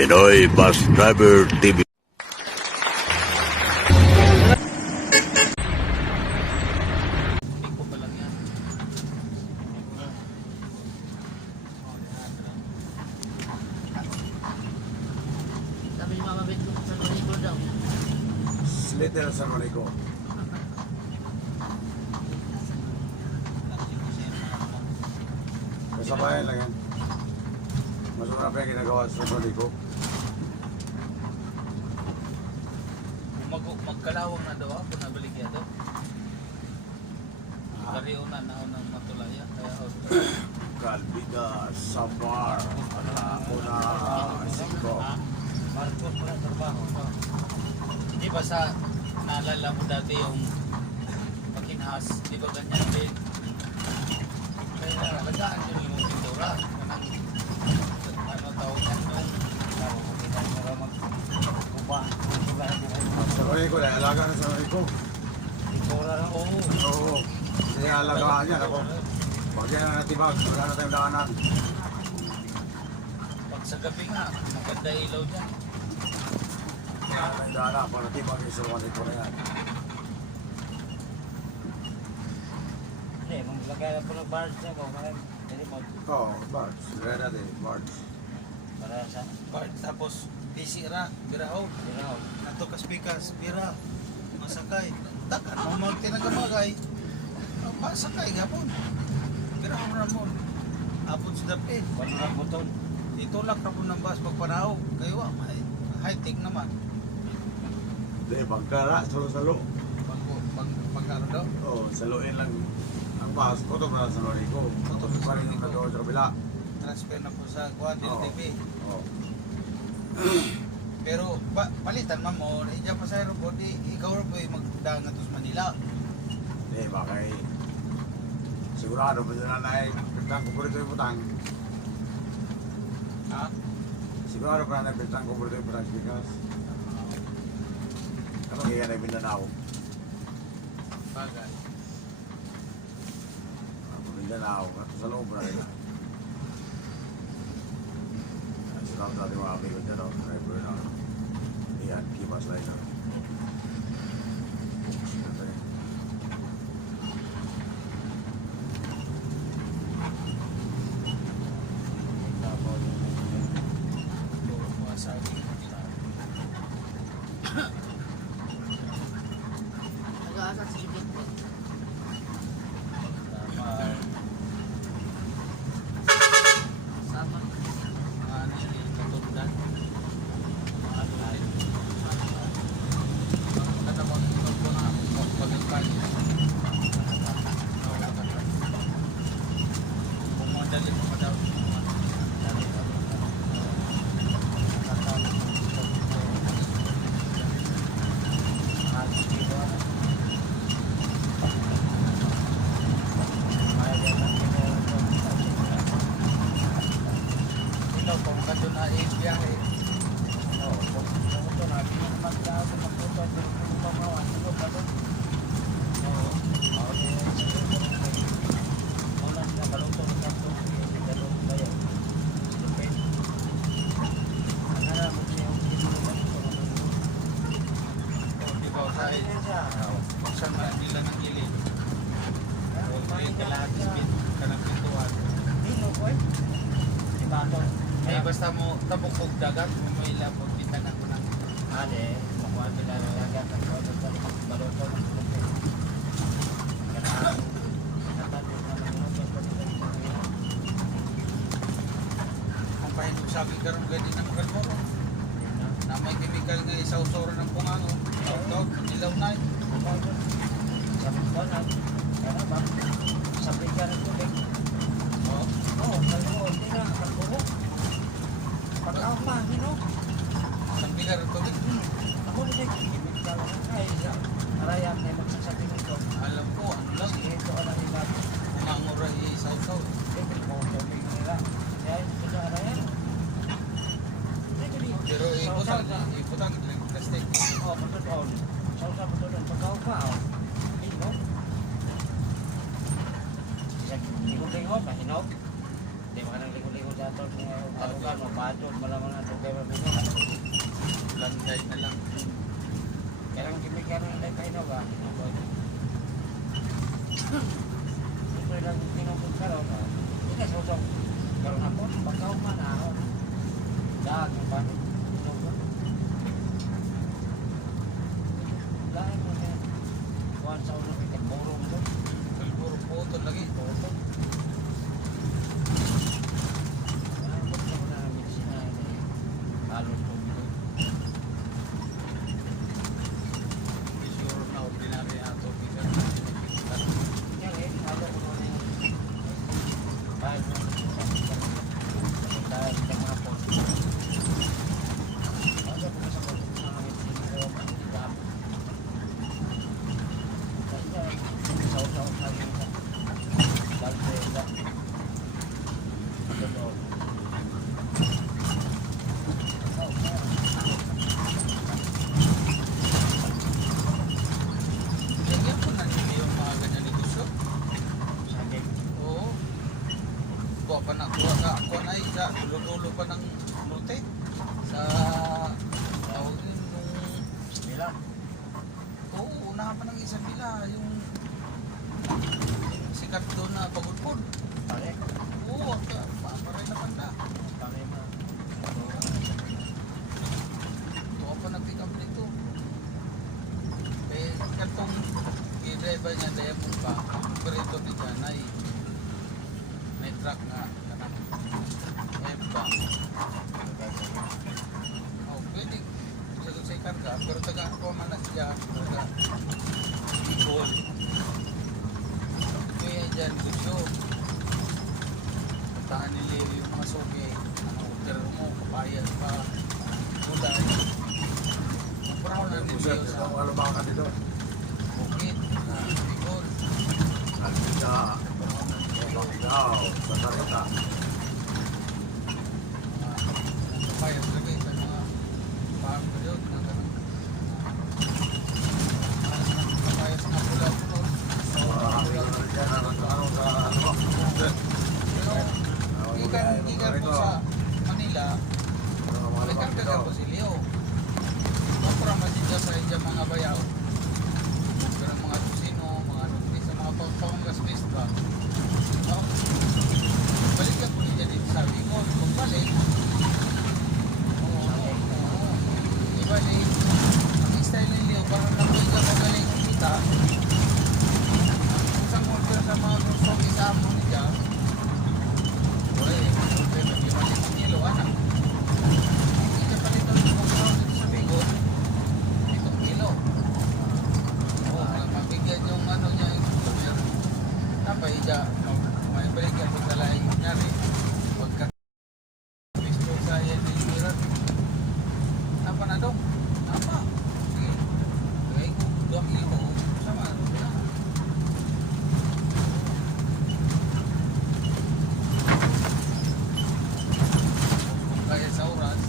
Pinoy Bus Driver TV. Iko pa lang yan. Sabi ni Mama Bet, sa Rico daw. Slater sa Marico. Kasabayan lang yan. Masura pa yung ginagawa sa Marico. Magkalawang na daw ako, nabalik yan daw. Kariyo na naunang matulaya. Kaya Calvida, Samar, Una, Singko. Marcos pala trabaho. Di ba sa naalala mo dati yung pagkinhas, di ba ganyan din? Kaya nalagaan yun yung pintura. Ano tawag yan doon? Sa Marico, alaga na sa Marico. Pintura na, oo. Oo. Hindi alagaan niya. Ako. Pag yan ang natibag, wala na tayong daanan. Pag sa gabi nga, maganda ilaw dyan. Wala na tayong daanan. Pag natibag yung sa Marico na yan. Hindi, maglagay na po ng bars niya po. Remote. Oo, Bards. Lagay natin, Bards. Para sa Bart, tapos bisira, birahaw. remote. Nato kaspikas, bira, masakay. Takan, mamag tinagamagay. Masakay gapon. Birahaw ramon. Apon sa dapi. Wala na buton. Itulak na po ng bus pagpanaw. Kayo, high-tech naman. Hindi, pagkara, salo-salo. Pag ano daw? Oo, saluin lang ang bus. Koto pa lang sa Marico. Koto pa rin yung nagawa sa kabila. Transfer na po sa Guadil Oo. TV. Oo. Pero palitan man mo, iya pa sa aeroport, ikaw rin po yung magdangan to sa Manila. Hindi, bakay. Sigurado pa dyan na pintang ko po rito yung putang. Ha? Sigurado pa na pintang ko po rito yung putang speakers. Ano kaya na yung Mindanao? Bagay. Mindanao, sa loob na rin. Sinabi sa ating mga amigo dyan, no? Driver na. Iyan, Kimas Lighter. Nag-aasal sa Sibit po. Sama. Ano yung katulad? Katamang ito po na pagkakal. Kung madali mo daw. Ikaw po, kato na biyahe. Di ba, saan man nila ng gilid. Okay, kalahati speed ka ng pintuan. Eh, basta mo tabukog dagat, mo ilapog bitanan ko ng Ade, makuha nila ng lagat ng product sa baluto ng produkte. Kaya natatapos na ng minuto. ang pahinog sabi karon pwede na magkakoro. Na may chemical nga isaw-soro ng pungango. Tawag, ilaw na. Sabi ko na, kaya ba? Sabi ka rin ko, Oh, oo, kalbo, hindi na, kalbo. Pag-out pa, hino. ang bigar ito. Ako na din, ibig ka lang ay sa arayan na magsasabi nito. Alam ko, ano lang, Sige, ito ka na nila. umangura isaw-saw. Siyempre, kung tubig nila. Kaya ito sa arayan. Pero iputang ng plastic. Oh, betul. Sa betul pagkaupaw. Hino. Bisa likod-likod, mahinog. Hindi mo ka nang likod-likod. ko dato niya talugan mo padot malaman na kay mabinyo. Landay na lang. Karang kimikar na kay na ba? Ito lang tinubod karon. Ina sosok karon ako pagkaw man ako. Daan pa ni. Lain mo na. Kuan sa ulo kay boro mo. Puro photo lagi. Photo. Lain mo na medisina ni halos po. Sure na ordinary ato bisan. Yan eh, halo ko muna yung bahal mo dahil sa mga post. Ano po sa mga medisina ko ang itam. Kaya sa-usaw sa yung balbeda. Ito. Ganyan po na nila yung mga ganyan negosyo. Sakit. Oo. Kuha pa na, kuha na isa, dulo-dulo pa ng lote. Sa tawag yun nung, Bila. oo, unahan pa ng isang bila, yung sikat doon na pagudpod. Pare. Oo, paray na panda. Pare mo. Kuha pa nag-pick up nito. Eh, katong i-driver niya daya mong pa, perito ni Janay. May truck nga, kanang F-ba. Oh, pwede. Sagot sa ikarga, pero taga ako man na siya, taga Bicol. Kaya dyan, gusto. Tahan nila yung mga sobe, ang order mo, kapayas pa, gulay. Parang wala nila Sir, sa kung ano ba ka dito? bukid, Bicol. Alpida, Bacau, Santa Rita. Kapayas lagi sa mga farm ko yun, na ganun. Kapayas na pula-pulo. Ano sa ano? Pero, gikan po sa Manila, may karga po si Leo. Kapra masjid sa inyo mga bayaw. Pero mga tusino, mga nukli sa mga panggas ba. Balik ka po niya dito sa Bicol. Kung balik, ibalik, ang style ni Leo, parang nakuha ka magaling kong kita. Kung saan order sa mga gusto isa mo niya, wala eh, order na ibalik ang Leo, anak. Hindi ka palito ng mga dito sa Bicol. 7 kilo. Oo, mabigyan yung ano niya yung customer. Tapos may balik yan pagkalay niya rin. Pagka gusto sa yan yung miran. Apa na dong? Apa? Sige. Kaya ko, 2 kilo. Sama, ano ba? Kung kaya sa oras,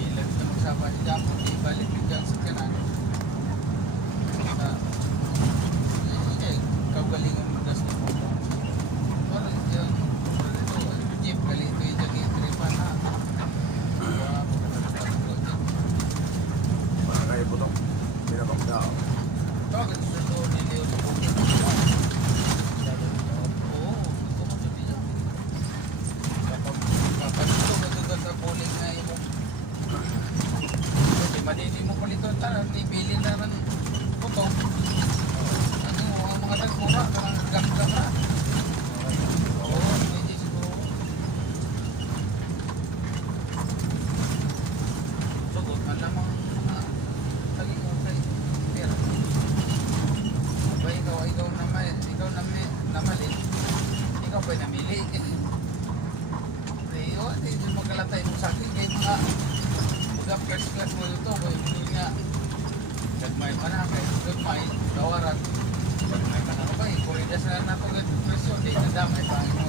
ilan na magsama si Japo, ibalik din dyan sa kanan. Kagalingan mo gas mo. Para dyan, jeep kali ito yung jagi tripa na. Para kayo po ito. Pinabagdao. Bakit sa doon ni Leo sa bukid? Oo, gusto ko sa dito. Kapag ito, magagad sa bowling na yung kasi malili mo pa nito, ibili na ng putong. Ano, ang mga nagmura, karang gam-gam na. Oo, hindi siguro. Sugot, malamang taging ko kay pera. Aba, ikaw na mali. Ikaw ba'y namili? Ayun, hindi mo kalatay mo sa akin. Kaya mga mga first class mo ito, hindi nga. Gagmay pa na, kaya gagmay, dawaran. Gagmay pa na ba, kurida sa nato presyo, di nadamay pa mo.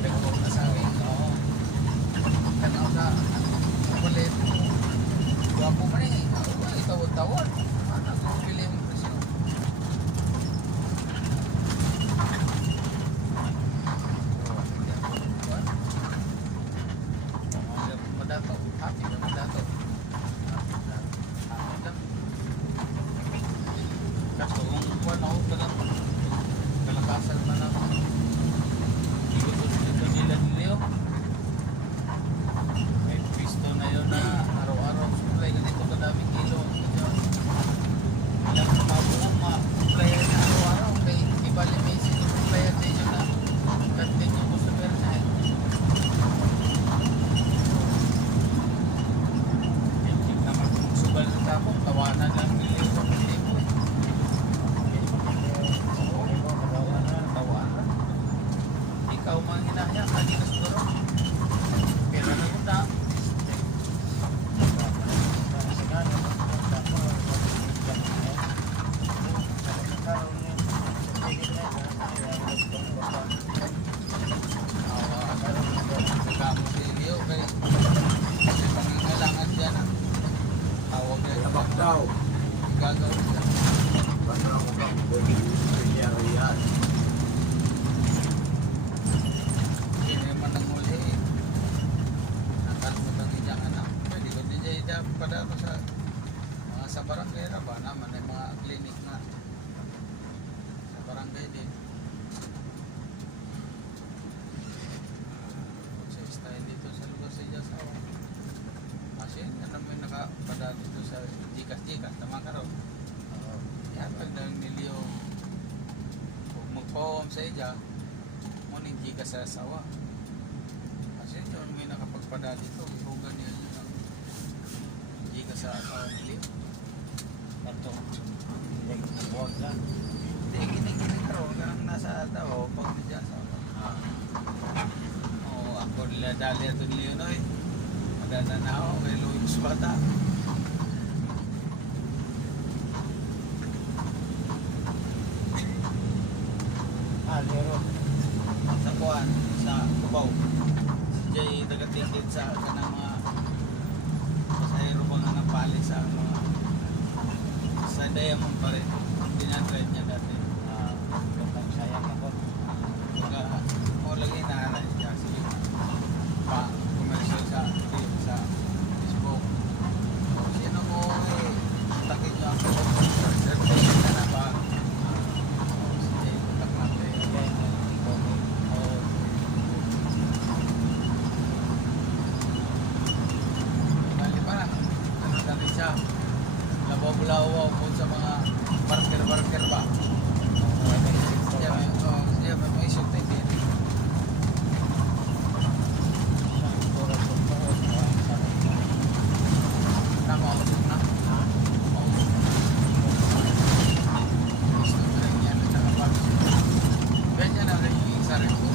Nagpo na sa akin, oo. Tanaw sa kulit. Gwapo man eh, itawad-tawad. Ano, kung pili mo presyo. na niya, kasi na siguro. Pero napunta. Kamo si Leo kay may pangangailangan dyan ah. Tawag na Labak daw. gagawin niya. Basta ako kang piniyarihan. Hindi naman nang muli eh. Nakalimutan niya anak. Pwede ko din dyan padalo sa mga sa barangay na ba naman ay mga klinik na sa barangay din. Sa style dito sa lugar sa Jasawa. Kasi yan naman nakapadalo dito sa Jikas tama ka ron. Yan pagdang niliyo kung magpawam sa iya muning Jikas sa asawa. Kasi yun may nakapagpadalo dito. Ihugan niya yun ang Jikas sa asawa niliyo. Hindi, kinikinig ka ron. Ganang nasa tao. Pag na dyan sa oo, ako nila dali ito niliyo no eh. Madana na ako kay Louis Bata. Sa kuwan, sa Cubao. Diyan nagatingkit sa kanang mga pasahero ba nga ng pali sa mga sa Diamond pa rin. Dinadrive niya dati. Mga mo lagi na siya. Sige. Pa, commercial sa Facebook. Sino mo eh, takin niyo ako. Survey na na ba? Sige, tak natin. Oo. Bali pa na. Ano dali siya? Labaw-lawaw po sa mga barker ba? Siya may mga isip na hindi. Nakausap na. Gusto ko rin yan at saka bago siya. Ganyan na rin yung isa rin ko.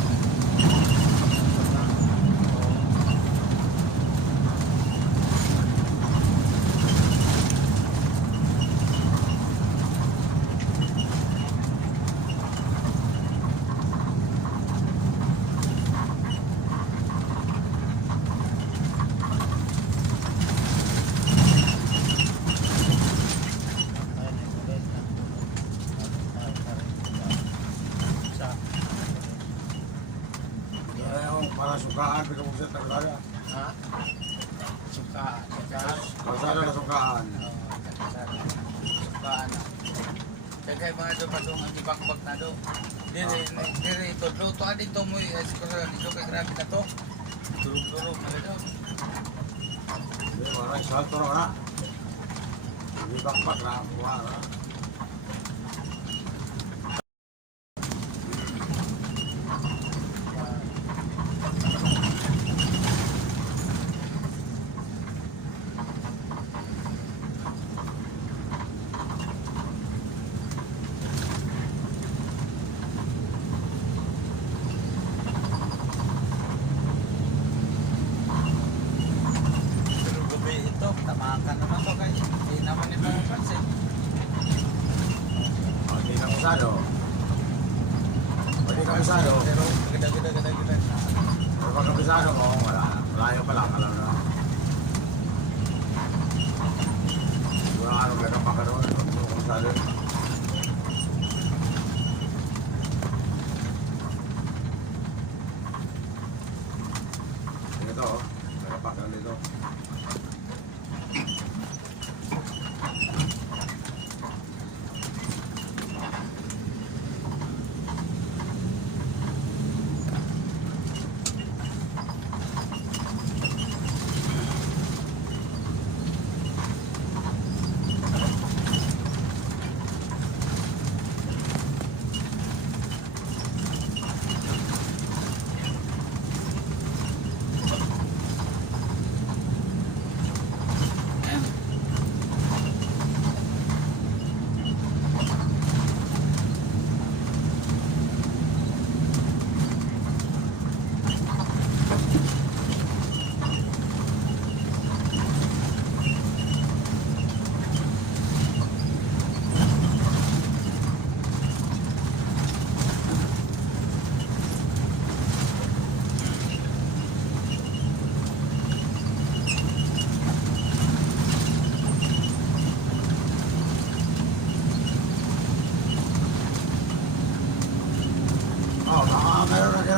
Sa Kaya ako para sukaan, pinamugsit ng laga. ha? Suka. Kalsada na sukaan. Suka na. Kaya mga doon pa doon ang ibang-bag na doon. Dire ito. Luto ka dito mo. Siguro dito kay grabe na to. Durog-durog na doon. Hindi, marang salto rin na. Hindi bakbak na. Buha na. Pero gabi ito. Tamakan naman to kay. Hindi naman ito mapansin. Hindi na kusado. Hindi ka kusado. Pero gada. Pero pag kabisado mo, wala. Malayo pa lang. Alam na. Wala ka nung lagam ka doon. Pag mo kabisado. Ito, lagapak lang dito.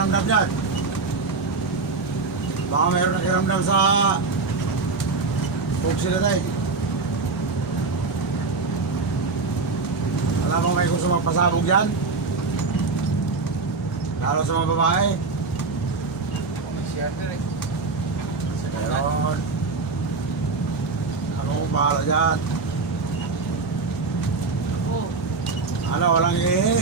nakiramdam dyan. Baka mayroon nakiramdam sa Coke sila tayo. Alam mo may gusto magpasabog dyan? Lalo sa mga babae. Meron. Ako bahala dyan. Ano, walang ihi.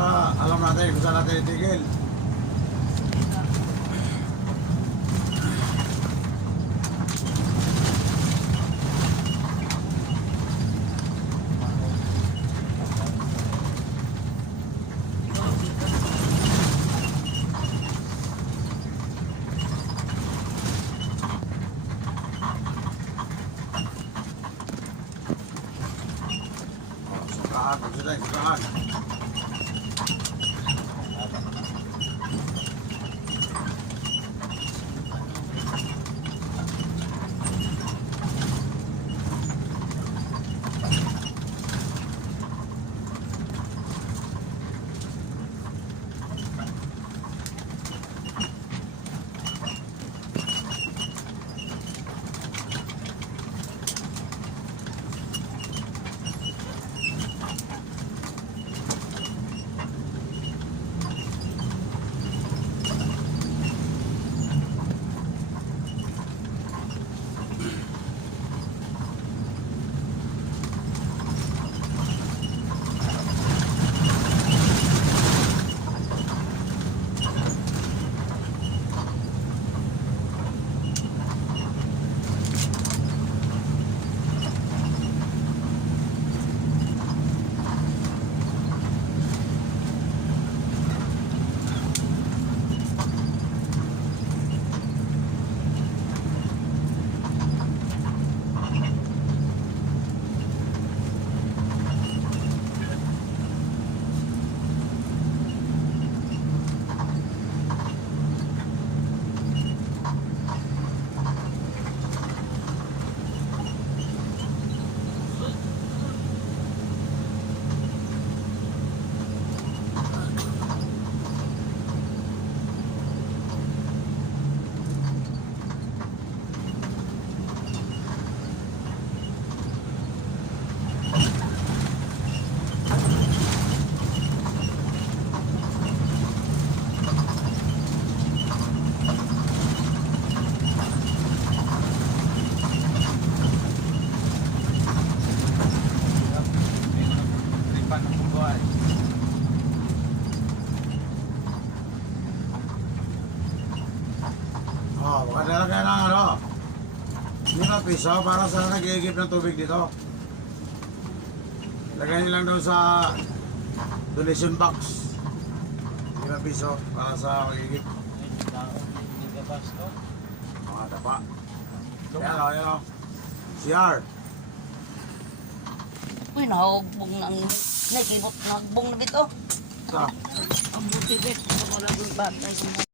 Para alam natin kung saan natin itigil. Sukaan, sukaan. Oh, makadala kayo ng ano. Hindi na piso para sa nag-iigip ng tubig dito. Lagay nyo lang doon sa donation box. Hindi na piso para sa mag-iigip. Mga tapa. Yan o, yan o. CR. Uy, nahugbong ng nakibot, nahugbong na bito. Sa. Ang buti bit, mga batay.